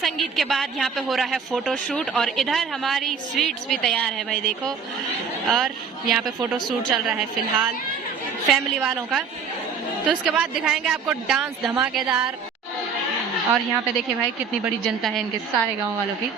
संगीत के बाद यहाँ पे हो रहा है फोटो शूट और इधर हमारी स्वीट्स भी तैयार है भाई देखो। और यहाँ पे फोटो शूट चल रहा है फिलहाल फैमिली वालों का। तो उसके बाद दिखाएंगे आपको डांस धमाकेदार। और यहाँ पे देखिए भाई कितनी बड़ी जनता है इनके सारे गाँव वालों की।